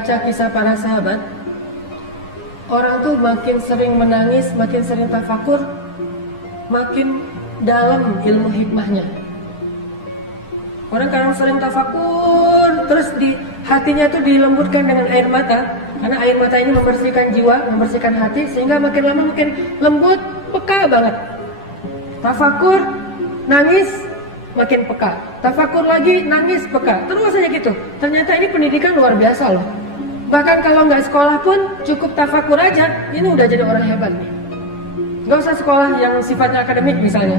baca kisah para sahabat, orang tuh makin sering menangis, makin sering tafakur, makin dalam ilmu hikmahnya. Orang kalau sering tafakur, terus di hatinya tuh dilembutkan dengan air mata, karena air mata ini membersihkan jiwa, membersihkan hati, sehingga makin lama makin lembut, peka banget. Tafakur, nangis, makin peka. Tafakur lagi, nangis, peka. Terus aja gitu. Ternyata ini pendidikan luar biasa loh. Bahkan kalau nggak sekolah pun cukup tafakur aja, ini udah jadi orang hebat nih. Nggak usah sekolah yang sifatnya akademik misalnya,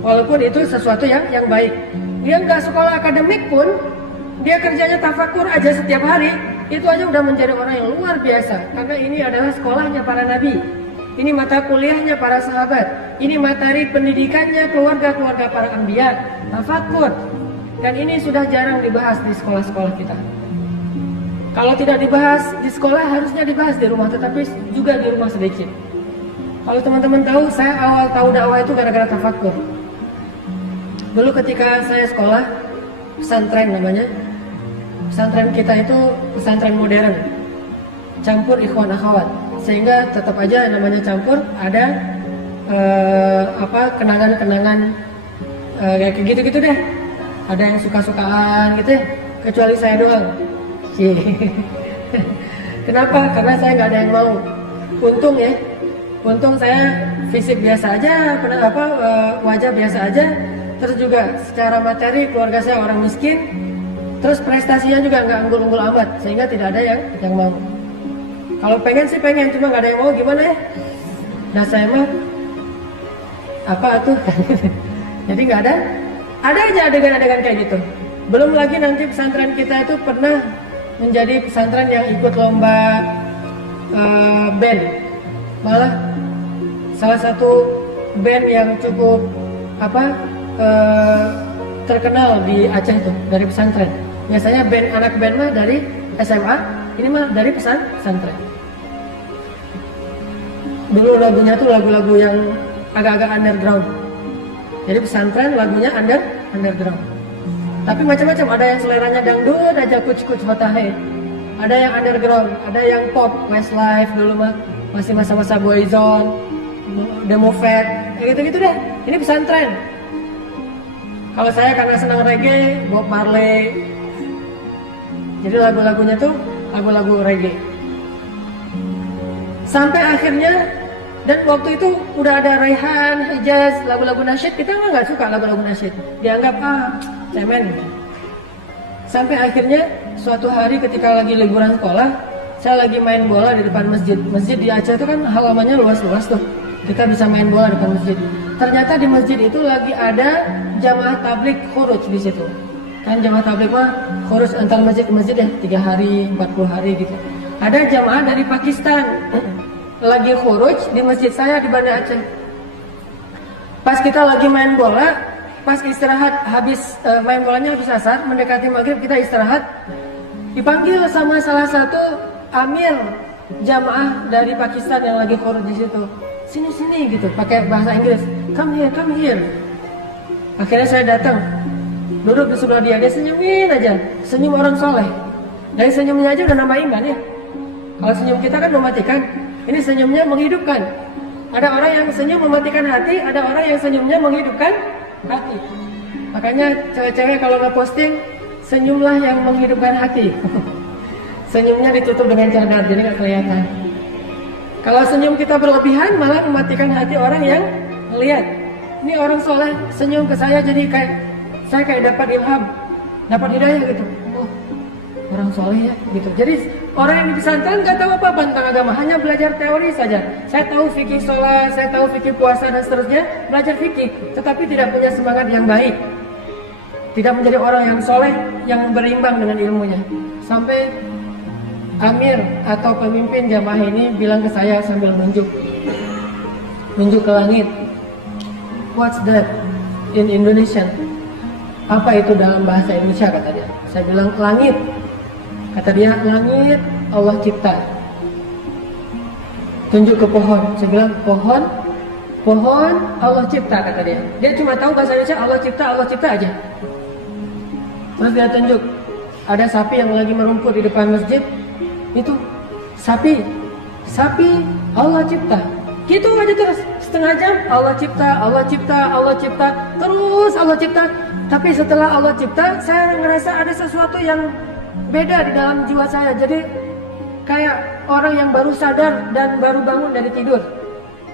walaupun itu sesuatu yang baik. Dia nggak sekolah akademik pun, dia kerjanya tafakur aja setiap hari, itu aja udah menjadi orang yang luar biasa. Karena ini adalah sekolahnya para nabi, ini mata kuliahnya para sahabat, ini materi pendidikannya keluarga-keluarga para anbiya, tafakur. Dan ini sudah jarang dibahas di sekolah-sekolah kita. Kalau tidak dibahas di sekolah, harusnya dibahas di rumah, tetapi juga di rumah sedikit. Kalau teman-teman tahu, saya awal tahu dakwah itu gara-gara tafakur. Dulu ketika saya sekolah, pesantren namanya. Pesantren kita itu pesantren modern, campur ikhwan akhwat. Sehingga tetap aja namanya campur, ada kenangan-kenangan kayak gitu-gitu deh. Ada yang suka-sukaan gitu ya, kecuali saya doang. Kenapa? Karena saya nggak ada yang mau. Untung saya fisik biasa aja, wajah biasa aja. Terus juga secara materi keluarga saya orang miskin. Terus prestasinya juga nggak unggul-unggul amat, sehingga tidak ada yang mau. Kalau pengen sih pengen, cuma nggak ada yang mau, gimana ya? Nah saya mah apa tuh? Jadi nggak ada. Ada aja adegan-adegan kayak gitu. Belum lagi nanti pesantren kita itu pernah menjadi pesantren yang ikut lomba band. Malah salah satu band yang cukup terkenal di Aceh itu dari pesantren. Biasanya anak band mah dari SMA, ini mah dari pesantren. Dulu lagunya tuh lagu-lagu yang agak-agak underground. Jadi pesantren lagunya underground. Tapi macam-macam, ada yang seleranya dangdut aja, kuc-kuc hotahe. Ada yang underground, ada yang pop, Westlife dulu mah masih masa-masa Boyzone, Demo Fat, gitu-gitu deh. Ini pesantren. Kalau saya karena senang reggae, Bob Marley. Jadi lagu-lagunya tuh lagu-lagu reggae. Sampai akhirnya, dan waktu itu udah ada Raihan, Hijaz, lagu-lagu nasyid. Kita nggak suka lagu-lagu nasyid. Dianggap cemen. Sampai akhirnya suatu hari ketika lagi liburan sekolah, saya lagi main bola di depan masjid. Masjid di Aceh itu kan halamannya luas-luas tuh. Kita bisa main bola di depan masjid. Ternyata di masjid itu lagi ada jamaah tabligh khuruj di situ. Kan jamaah tabligh mah khuruj antar masjid ke masjid ya, 3 hari, 40 hari gitu. Ada jamaah dari Pakistan lagi khuruj di masjid saya di Banda Aceh. Pas kita lagi main bola, pas istirahat habis main bolanya habis asar, mendekati maghrib kita istirahat, dipanggil sama salah satu amir jamaah dari Pakistan yang lagi khuruj di situ. Sini gitu, pakai bahasa Inggris. Come here. Akhirnya saya datang, duduk di sebelah dia senyumin aja, senyum orang soleh. Dari senyumnya aja udah nambah iman ya. Kalau senyum kita kan mematikan, ini senyumnya menghidupkan. Ada orang yang senyum mematikan hati, ada orang yang senyumnya menghidupkan hati. Makanya cewek-cewek kalau nge-posting, senyumlah yang menghidupkan hati. Senyumnya ditutup dengan cadar, jadi nggak kelihatan. Kalau senyum kita berlebihan, malah mematikan hati orang yang melihat. Ini orang soleh senyum ke saya, jadi saya kayak dapat ilham, dapat hidayah gitu. Oh, orang soleh ya gitu. Jadi orang yang di pesantren nggak tahu apa-apa tentang agama, hanya belajar teori saja. Saya tahu fikih sholat, saya tahu fikih puasa dan seterusnya, belajar fikih, tetapi tidak punya semangat yang baik, tidak menjadi orang yang soleh yang berimbang dengan ilmunya. Sampai amir atau pemimpin jamaah ini bilang ke saya sambil nunjuk ke langit. What's that in Indonesian? Apa itu dalam bahasa Indonesia, kata dia. Saya bilang langit. Kata dia, langit Allah cipta. Tunjuk ke pohon. Saya bilang pohon Allah cipta, kata dia. Dia cuma tahu bahasa Indonesia Allah cipta aja. Terus dia tunjuk, ada sapi yang lagi merumput di depan masjid. Itu sapi Allah cipta. Gitu aja terus, setengah jam Allah cipta, terus Allah cipta. Tapi setelah Allah cipta, saya ngerasa ada sesuatu yang beda di dalam jiwa saya. Jadi kayak orang yang baru sadar dan baru bangun dari tidur.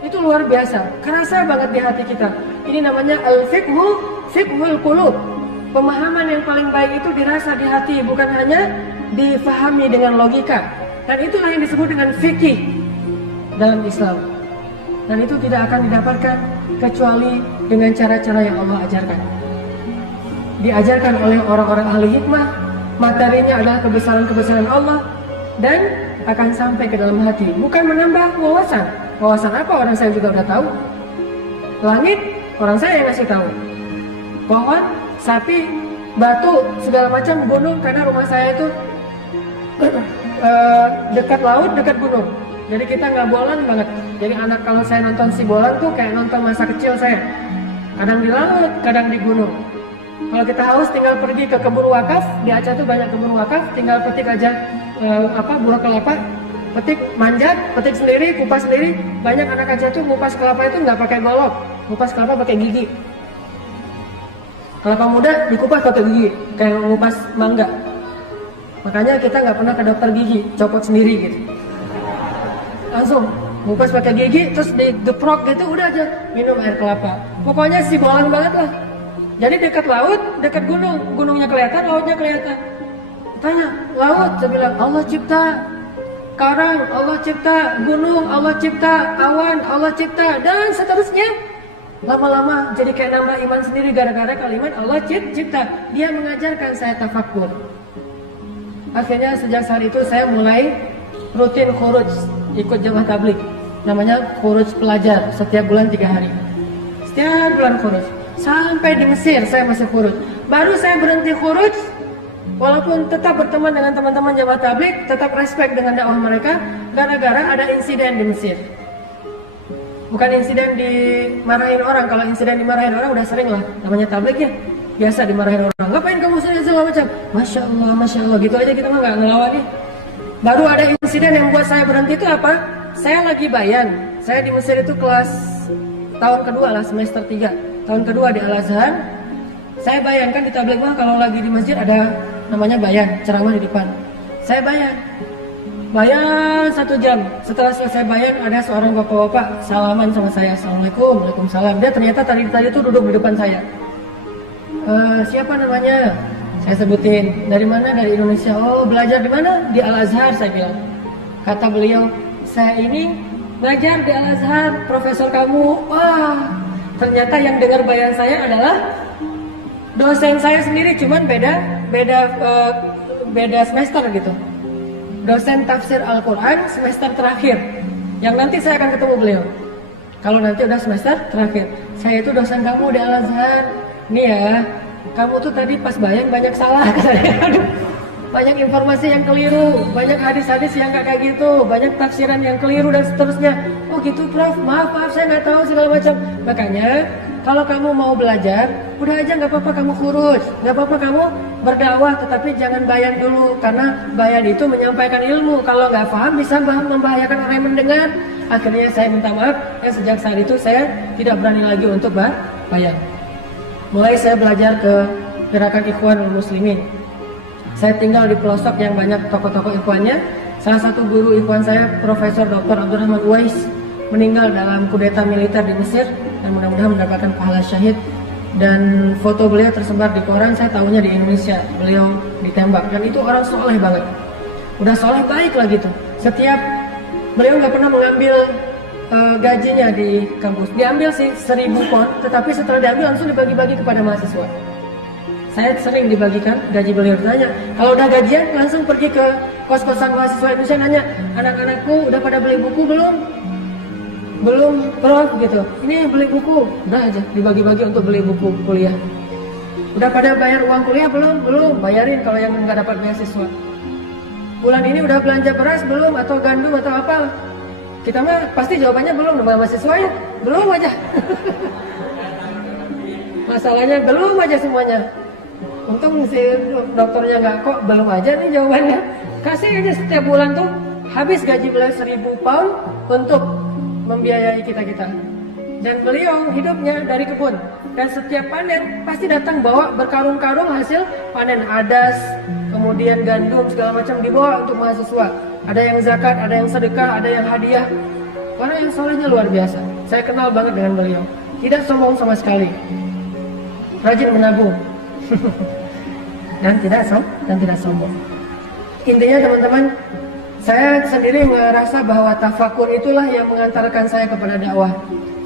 Itu luar biasa, kerasa banget di hati kita. Ini namanya fiqhul qulub. Pemahaman yang paling baik itu dirasa di hati, bukan hanya difahami dengan logika. Dan itulah yang disebut dengan fikih dalam Islam. Dan itu tidak akan didapatkan kecuali dengan cara-cara yang Allah ajarkan. Diajarkan oleh orang-orang ahli hikmah, materinya adalah kebesaran-kebesaran Allah, dan akan sampai ke dalam hati. Bukan menambah wawasan. Wawasan apa orang saya juga udah tahu. Langit, orang saya yang ngasih tahu. Pohon, sapi, batu, segala macam, gunung, karena rumah saya itu dekat laut, dekat gunung. Jadi kita nggak bolan banget. Jadi anak kalau saya nonton si bolan tuh kayak nonton masa kecil saya. Kadang di laut, kadang di gunung. Kalau kita haus tinggal pergi ke kebun wakaf. Di Aceh tuh banyak kebun wakaf. Tinggal petik aja buah kelapa. Petik, manjat, petik sendiri, kupas sendiri. Banyak anak Aceh tuh ngupas kelapa itu nggak pakai golok. Ngupas kelapa pakai gigi. Kelapa muda dikupas pakai gigi, kayak ngupas mangga. Makanya kita nggak pernah ke dokter gigi, copot sendiri gitu. Langsung ngupas pakai gigi, terus digeprok gitu, udah aja minum air kelapa. Pokoknya si bolang banget lah. Jadi dekat laut, dekat gunung, gunungnya kelihatan, lautnya kelihatan. Tanya, laut, saya bilang Allah cipta karang, Allah cipta gunung, Allah cipta awan, Allah cipta, dan seterusnya. Lama-lama jadi kayak nambah iman sendiri gara-gara kalimat Allah cipta. Dia mengajarkan saya tafakur. Akhirnya sejak saat itu saya mulai rutin khuruj, ikut jamaah tabligh. Namanya khuruj pelajar, setiap bulan 3 hari. Setiap bulan khuruj. Sampai di Mesir saya masih khuruj. Baru saya berhenti khuruj, walaupun tetap berteman dengan teman-teman jamaah tabligh, tetap respect dengan dakwah mereka, gara-gara ada insiden di Mesir. Bukan insiden dimarahin orang. Kalau insiden dimarahin orang udah sering lah, namanya tabligh ya, biasa dimarahin orang. Ngapain kamu segala macam? Masya Allah gitu aja, kita mah nggak ngelawan nih. Baru ada insiden yang buat saya berhenti itu apa? Saya lagi bayan. Saya di Mesir itu kelas tahun kedua lah, semester 3. Tahun kedua di Al-Azhar. Saya bayangkan di tabligh mah kalau lagi di masjid ada namanya bayan, ceramah di depan. Saya bayan 1 jam. Setelah selesai bayan ada seorang bapak-bapak salaman sama saya. Assalamualaikum, waalaikumsalam. Dia ternyata tadi itu duduk di depan saya. Siapa namanya? Saya sebutin. Dari mana? Dari Indonesia. Oh, belajar di mana? Di Al-Azhar, saya bilang. Kata beliau, saya ini belajar di Al-Azhar, profesor kamu. Wah, ternyata yang dengar bayan saya adalah dosen saya sendiri, cuman beda semester gitu. Dosen tafsir Al-Quran semester terakhir. Yang nanti saya akan ketemu beliau. Kalau nanti udah semester terakhir. Saya itu dosen kamu di Al-Azhar. Nih ya, kamu tuh tadi pas bayang banyak salah. Banyak informasi yang keliru, banyak hadis-hadis yang gak kayak gitu, banyak tafsiran yang keliru dan seterusnya. Oh gitu Prof, maaf saya nggak tahu segala macam. Makanya kalau kamu mau belajar, udah aja nggak apa-apa kamu khuruj, nggak apa-apa kamu berdakwah, tetapi jangan bayan dulu, karena bayan itu menyampaikan ilmu. Kalau nggak paham bisa membahayakan orang yang mendengar. Akhirnya saya minta maaf, ya sejak saat itu saya tidak berani lagi untuk bayan. Mulai saya belajar ke gerakan Ikhwanul Muslimin. Saya tinggal di pelosok yang banyak tokoh-tokoh ikhwannya. Salah satu guru ikhwan saya, Profesor Dr. Abdurrahman Uwais, meninggal dalam kudeta militer di Mesir, dan mudah-mudahan mendapatkan pahala syahid. Dan foto beliau tersebar di koran, saya tahunya di Indonesia, beliau ditembak. Dan itu orang soleh banget, udah soleh baik lah gitu. Setiap beliau nggak pernah mengambil gajinya di kampus. Diambil sih 1000 pon, tetapi setelah diambil langsung dibagi-bagi kepada mahasiswa. Saya sering dibagikan gaji beliau. Tanya, kalau udah gajian langsung pergi ke kos-kosan mahasiswa Indonesia, nanya, anak-anakku udah pada beli buku belum? Belum, Prof gitu. Ini beli buku, udah aja dibagi-bagi untuk beli buku kuliah. Udah pada bayar uang kuliah belum? Belum, bayarin kalau yang nggak dapat beasiswa. Bulan ini udah belanja beras belum, atau gandum atau apa? Kita mah pasti jawabannya belum, mahasiswa ya belum aja. Masalahnya belum aja semuanya. Untung si dokternya nggak kok belum aja nih jawabannya. Kasih aja setiap bulan tuh habis gaji beliau 1.000 pound untuk membiayai kita-kita. Dan beliau hidupnya dari kebun. Dan setiap panen pasti datang bawa berkarung-karung hasil panen adas, kemudian gandum segala macam dibawa untuk mahasiswa. Ada yang zakat, ada yang sedekah, ada yang hadiah. Orang yang solehnya luar biasa. Saya kenal banget dengan beliau. Tidak sombong sama sekali. Rajin menabung. dan tidak sombong. Intinya teman-teman, saya sendiri merasa bahwa tafakur itulah yang mengantarkan saya kepada dakwah.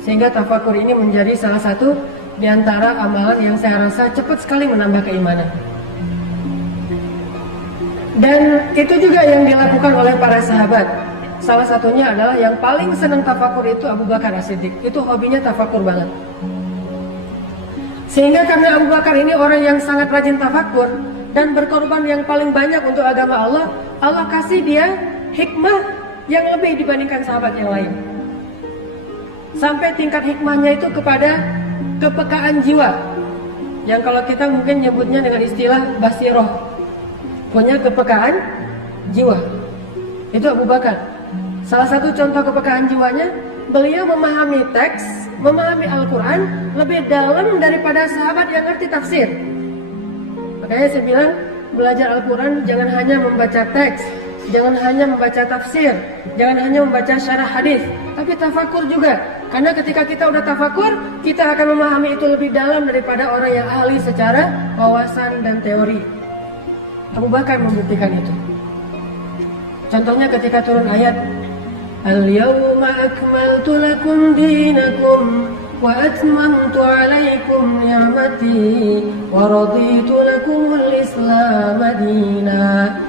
Sehingga tafakur ini menjadi salah satu di antara amalan yang saya rasa cepat sekali menambah keimanan. Dan itu juga yang dilakukan oleh para sahabat. Salah satunya adalah yang paling senang tafakur itu Abu Bakar As-Siddiq. Itu hobinya tafakur banget. Sehingga karena Abu Bakar ini orang yang sangat rajin tafakur dan berkorban yang paling banyak untuk agama Allah, Allah kasih dia hikmah yang lebih dibandingkan sahabat yang lain. Sampai tingkat hikmahnya itu kepada kepekaan jiwa. Yang kalau kita mungkin nyebutnya dengan istilah basiroh. Punya kepekaan jiwa. Itu Abu Bakar. Salah satu contoh kepekaan jiwanya, beliau memahami teks, memahami Al-Quran lebih dalam daripada sahabat yang ngerti tafsir. Makanya saya bilang, belajar Al-Quran jangan hanya membaca teks, jangan hanya membaca tafsir, jangan hanya membaca syarah hadis, tapi tafakur juga. Karena ketika kita udah tafakur, kita akan memahami itu lebih dalam daripada orang yang ahli secara wawasan dan teori. Abu Bakar membuktikan itu. Contohnya ketika turun ayat Al-yawma akmaltu lakum dinakum wa atmamtu alaikum ni'mati wa raditu lakumul islam dina.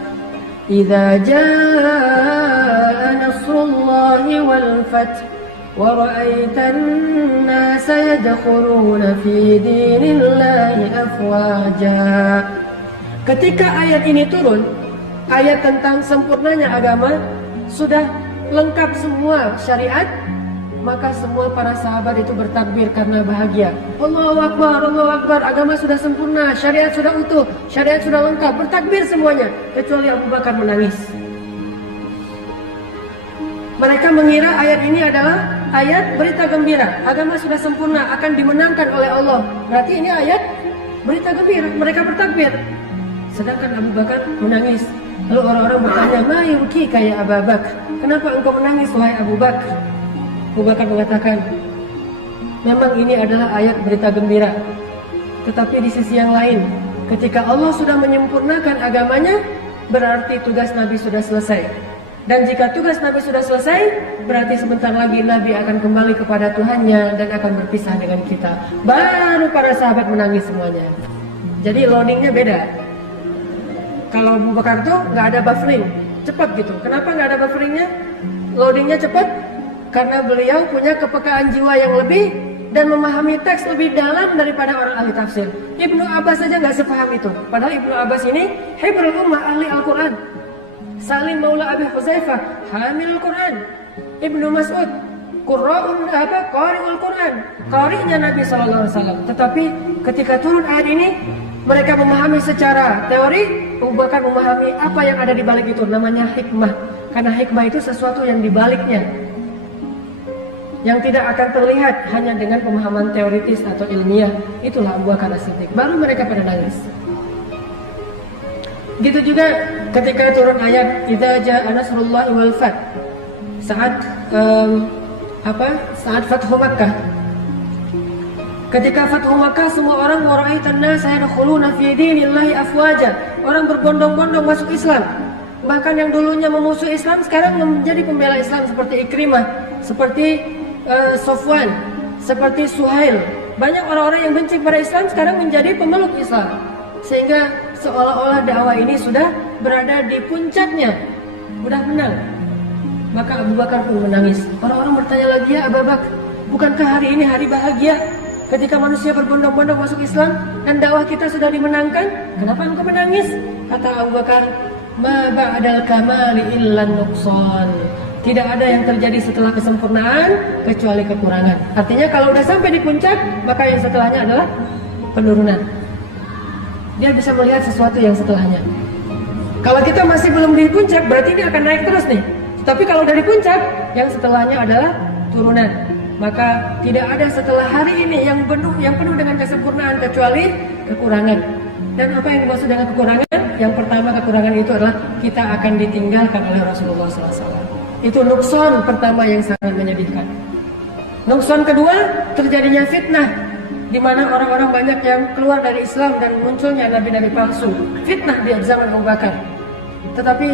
Idza jaa nasrullahi wal fath wa ra'aitan nasa yadkhuluna fi dinillahi afwaja. Ketika ayat ini turun, ayat tentang sempurnanya agama, sudah lengkap semua syariat, maka semua para sahabat itu bertakbir karena bahagia. Allahu Akbar, Allahu Akbar, agama sudah sempurna, syariat sudah utuh, syariat sudah lengkap, bertakbir semuanya, kecuali Abu Bakar menangis. Mereka mengira ayat ini adalah ayat berita gembira, agama sudah sempurna, akan dimenangkan oleh Allah. Berarti ini ayat berita gembira, mereka bertakbir. Sedangkan Abu Bakar menangis. Lalu orang-orang bertanya, "Ma yuki kayak Abu Bakar? Kenapa engkau menangis wahai Abu Bakar?" Abu Bakar mengatakan, memang ini adalah ayat berita gembira. Tetapi di sisi yang lain, ketika Allah sudah menyempurnakan agamanya, berarti tugas Nabi sudah selesai. Dan jika tugas Nabi sudah selesai, berarti sebentar lagi Nabi akan kembali kepada Tuhannya dan akan berpisah dengan kita. Baru para sahabat menangis semuanya. Jadi loadingnya beda. Kalau Abu Bakar tuh nggak ada buffering, cepat gitu. Kenapa nggak ada bufferingnya? Loadingnya cepat karena beliau punya kepekaan jiwa yang lebih dan memahami teks lebih dalam daripada orang ahli tafsir. Ibnu Abbas saja nggak sepaham itu. Padahal Ibnu Abbas ini hibrul ummah, ahli Al-Quran. Salim Maula Abi Huzaifah, hamil Al-Quran. Ibnu Mas'ud, qari'ul Quran, qari'nya Nabi SAW. Tetapi ketika turun ayat ini, mereka memahami secara teori. Abu Bakar memahami apa yang ada di balik itu, namanya hikmah. Karena hikmah itu sesuatu yang di baliknya, yang tidak akan terlihat hanya dengan pemahaman teoritis atau ilmiah. Itulah Abu Bakar As-Siddiq. Baru mereka pada nangis. Gitu juga ketika turun ayat idza jaa nasrullahi wal fath, saat Fathu Makkah. Ketika Fathu Makkah, semua orang waraitan nas yadkhuluna fi dinillahi afwaja. Orang berbondong-bondong masuk Islam. Bahkan yang dulunya memusuhi Islam sekarang menjadi pembela Islam, seperti Ikrimah, seperti Sofwan, seperti Suhail. Banyak orang-orang yang benci pada Islam sekarang menjadi pemeluk Islam. Sehingga seolah-olah dakwah ini sudah berada di puncaknya, sudah menang. Maka Abu Bakar pun menangis. Orang-orang bertanya lagi, ya Abu Bakar, bukankah hari ini hari bahagia ketika manusia berbondong-bondong masuk Islam dan dakwah kita sudah dimenangkan? Kenapa engkau menangis? Kata Abu Bakar, ma ba'dal kamali illan nuqsan. Tidak ada yang terjadi setelah kesempurnaan kecuali kekurangan. Artinya kalau sudah sampai di puncak, maka yang setelahnya adalah penurunan. Dia bisa melihat sesuatu yang setelahnya. Kalau kita masih belum di puncak, berarti ini akan naik terus nih. Tapi kalau dari puncak, yang setelahnya adalah turunan. Maka tidak ada setelah hari ini yang penuh dengan kesempurnaan kecuali kekurangan. Dan apa yang dimaksud dengan kekurangan? Yang pertama kekurangan itu adalah kita akan ditinggalkan oleh Rasulullah SAW. Itu nukson pertama yang sangat menyedihkan. Nukson kedua, terjadinya fitnah, di mana orang-orang banyak yang keluar dari Islam dan munculnya nabi-nabi palsu. Fitnah di zaman Abu Bakar. Tetapi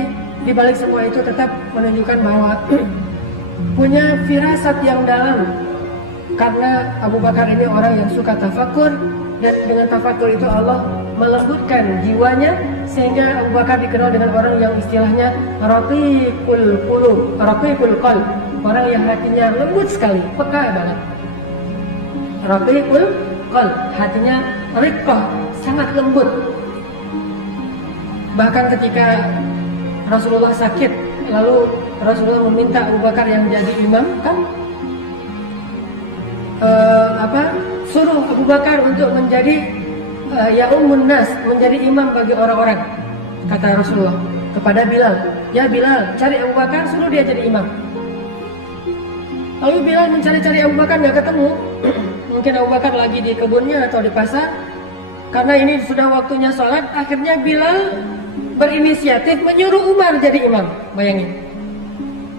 di balik semua itu tetap menunjukkan bahwa punya firasat yang dalam. Karena Abu Bakar ini orang yang suka tafakur, dan dengan tafakur itu Allah melembutkan jiwanya sehingga Abu Bakar dikenal dengan orang yang istilahnya raqiqul qulub, raqiqul qalb, orang yang hatinya lembut sekali, peka banget. Raqiqul qalb, hatinya riqqah, sangat lembut. Bahkan ketika Rasulullah sakit, lalu Rasulullah meminta Abu Bakar yang jadi imam, kan suruh Abu Bakar untuk menjadi yaumun nas, menjadi imam bagi orang-orang. Kata Rasulullah kepada Bilal, ya Bilal, cari Abu Bakar, suruh dia jadi imam. Lalu Bilal mencari-cari Abu Bakar, nggak ketemu. Mungkin Abu Bakar lagi di kebunnya atau di pasar. Karena ini sudah waktunya sholat, akhirnya Bilal berinisiatif menyuruh Umar jadi imam. Bayangin,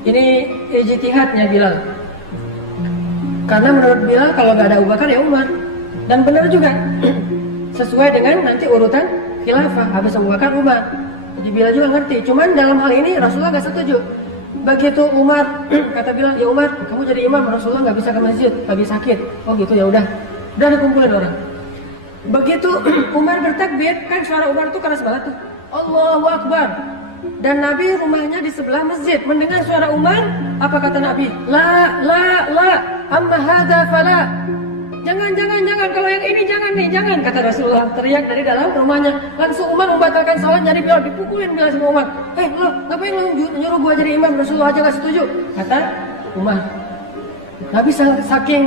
ini ijtihadnya Bilal. Karena menurut Bilal kalau nggak ada Abu Bakar ya Umar. Dan benar juga, sesuai dengan nanti urutan khilafah, habis Abu Bakar Umar. Jadi Bilal juga ngerti. Cuman dalam hal ini Rasulullah nggak setuju. Begitu Umar kata Bilal, ya Umar, kamu jadi imam, Rasulullah nggak bisa ke masjid, habis sakit. Oh gitu, ya udah dikumpulin orang. Begitu Umar bertakbir, kan suara Umar itu keras banget tuh, Allahu Akbar. Dan Nabi rumahnya di sebelah masjid. Mendengar suara Umar, apa kata Nabi? La, amma hadza fala. Jangan, kalau yang ini jangan, kata Rasulullah. Teriak dari dalam rumahnya. Langsung Umar membatalkan sholat, jadi Bilal dipukulin Bilal sama Umar. Lo, ngapain lo nyuruh gua jadi imam? Rasulullah aja gak setuju, kata Umar. Nabi saking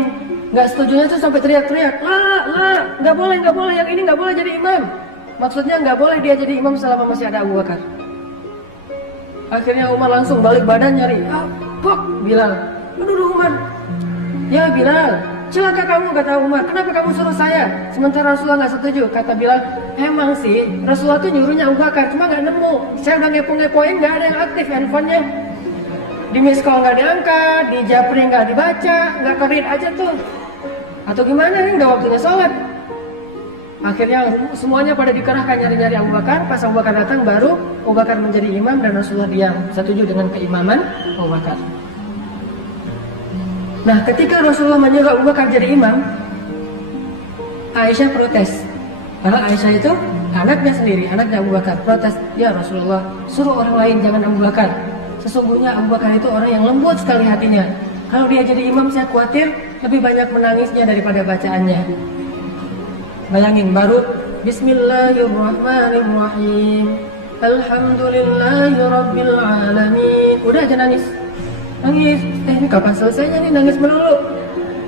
gak setujunya tuh sampai teriak-teriak. La, gak boleh, yang ini gak boleh jadi imam. Maksudnya gak boleh dia jadi imam selama masih ada Abu Bakar. Akhirnya Umar langsung balik badan nyari. Kok Bilal? Aduh Umar. Ya Bilal, celaka kamu, kata Umar. Kenapa kamu suruh saya? Sementara Rasulullah nggak setuju. Kata Bilal, emang sih Rasulullah tuh nyuruhnya Abu Bakar, cuma nggak nemu. Saya udah ngepoin, nggak ada yang aktif handphonenya. Di miss call nggak diangkat, di japri nggak dibaca, nggak kerit aja tuh. Atau gimana nih? Udah waktunya sholat. Akhirnya semuanya pada dikerahkan nyari-nyari Abu Bakar. Pas Abu Bakar datang, baru Abu Bakar menjadi imam dan Rasulullah diam, setuju dengan keimaman Abu Bakar. Nah, ketika Rasulullah menyuruh Abu Bakar jadi imam, Aisyah protes. Karena Aisyah itu anaknya sendiri, anaknya Abu Bakar, protes. Ya Rasulullah, suruh orang lain, jangan Abu Bakar. Sesungguhnya Abu Bakar itu orang yang lembut sekali hatinya. Kalau dia jadi imam, saya khawatir lebih banyak menangisnya daripada bacaannya. Bayangin, baru Bismillahirrahmanirrahim, Alhamdulillahirabbil alamin, udah aja nangis. Ini kapan selesainya nih, nangis melulu.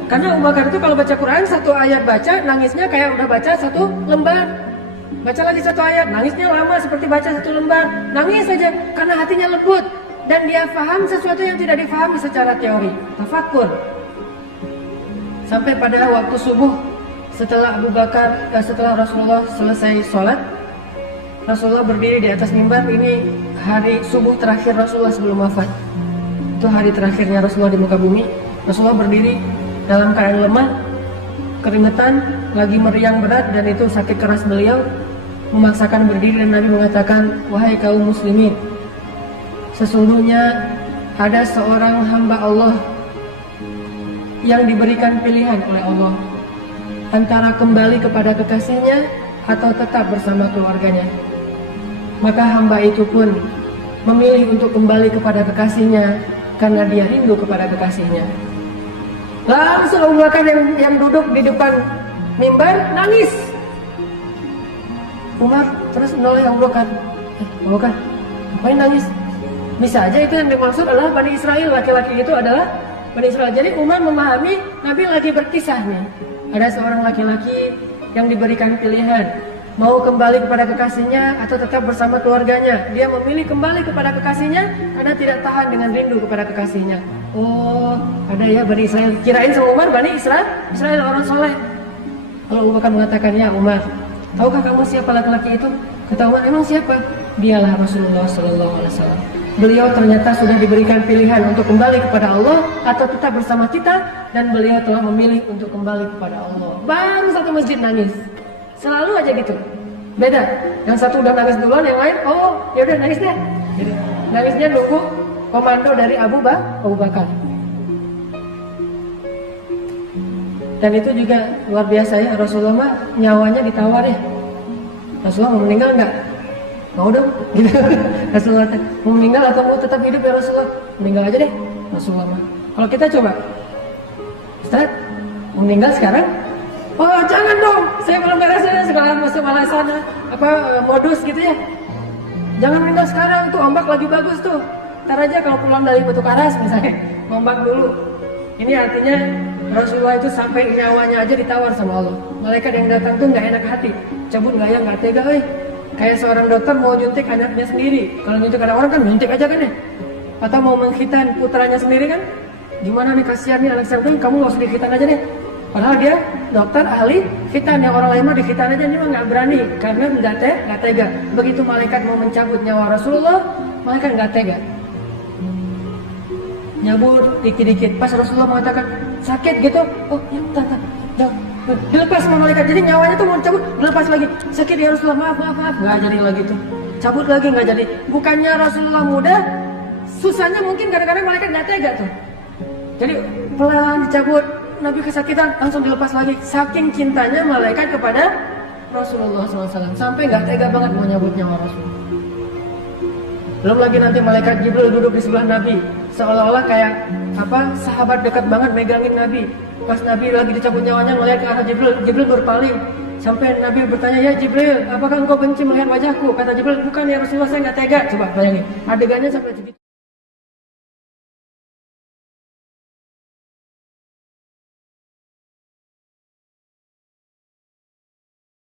Karena Abu Bakar itu kalau baca Quran, satu ayat baca, nangisnya kayak udah baca satu lembar. Baca lagi satu ayat, nangisnya lama seperti baca satu lembar. Nangis saja, karena hatinya lembut. Dan dia paham sesuatu yang tidak difahami secara teori, tafakur. Sampai pada waktu subuh, setelah setelah Rasulullah selesai sholat, Rasulullah berdiri di atas mimbar. Ini hari subuh terakhir Rasulullah sebelum wafat. Itu hari terakhirnya Rasulullah di muka bumi. Rasulullah berdiri dalam keadaan lemah, keringetan, lagi meriang berat, dan itu sakit keras beliau memaksakan berdiri. Dan Nabi mengatakan, wahai kaum muslimin, sesungguhnya ada seorang hamba Allah yang diberikan pilihan oleh Allah antara kembali kepada kekasihnya atau tetap bersama keluarganya. Maka hamba itu pun memilih untuk kembali kepada kekasihnya karena dia rindu kepada kekasihnya. Langsung Abu Bakar yang duduk di depan mimbar nangis. Umar terus menoleh Abu Bakar. Abu Bakar, ngapain nangis? Bisa aja itu yang dimaksud adalah Bani Israel, laki-laki itu adalah Bani Israel. Jadi Umar memahami Nabi lagi berkisah nih. Ada seorang laki-laki yang diberikan pilihan mau kembali kepada kekasihnya atau tetap bersama keluarganya. Dia memilih kembali kepada kekasihnya karena tidak tahan dengan rindu kepada kekasihnya. Oh, ada ya Bani Israel. Kirain sama Umar Bani Israel orang soleh. Lalu Abu Bakar mengatakan, ya Umar, tahukah kamu siapa laki-laki itu? Kata Umar, emang siapa? Dialah Rasulullah SAW. Beliau ternyata sudah diberikan pilihan untuk kembali kepada Allah atau tetap bersama kita, dan beliau telah memilih untuk kembali kepada Allah. Baru satu masjid nangis. Selalu aja gitu. Beda. Yang satu udah nangis duluan, yang lain, oh ya udah nangis deh. Jadi, nangisnya nunggu komando dari Abu Bakar. Dan itu juga luar biasa ya, Rasulullah mah nyawanya ditawar ya. Rasulullah mau meninggal enggak? Mau dong, gitu. Rasulullah mau meninggal atau mau tetap hidup ya Rasulullah? Meninggal aja deh, Rasulullah mah. Kalau kita coba, Ustaz, mau meninggal sekarang? Oh jangan dong, saya belum beres ya, segala masuk alasan modus gitu ya. Jangan meninggal sekarang, tuh ombak lagi bagus tuh. Ntar aja kalau pulang dari Batu Karas misalnya, ngombak dulu. Ini artinya Rasulullah itu sampai nyawanya aja ditawar sama Allah. Malaikat yang datang tuh nggak enak hati, cabut nggak ya, nggak tega, kayak seorang dokter mau nyuntik anaknya sendiri. Kalau nyuntik anak orang kan nyuntik aja kan ya. Atau mau mengkhitan putranya sendiri kan, gimana nih, kasihan nih anak saya, kamu nggak usah dikhitan aja deh. Padahal dia dokter ahli khitan, yang orang lain mah dikhitan aja, dia mah nggak berani karena nggak tega. Begitu malaikat mau mencabut nyawa Rasulullah, malaikat nggak tega, nyabut dikit-dikit. Pas Rasulullah mengatakan sakit gitu, oh ya dilepas sama malaikat. Jadi nyawanya tuh mau cabut, dilepas lagi. Sakit ya Rasulullah, maaf, nggak jadi lagi tuh. Cabut lagi nggak jadi. Bukannya Rasulullah muda, susahnya mungkin kadang-kadang malaikat nggak tega tuh. Jadi pelan dicabut, Nabi kesakitan langsung dilepas lagi. Saking cintanya malaikat kepada Rasulullah SAW, sampai nggak tega banget mau nyabut nyawa Rasul. Belum lagi nanti malaikat Jibril duduk di sebelah Nabi, seolah-olah kayak sahabat dekat banget megangin Nabi. Pas Nabi lagi dicabut nyawanya, melihat ke arah Jibril berpaling. Sampai Nabi bertanya, ya Jibril, apakah engkau benci melihat wajahku? Kata Jibril, bukan ya Rasulullah, saya nggak tega. Coba bayangin, adegannya sampai segitu.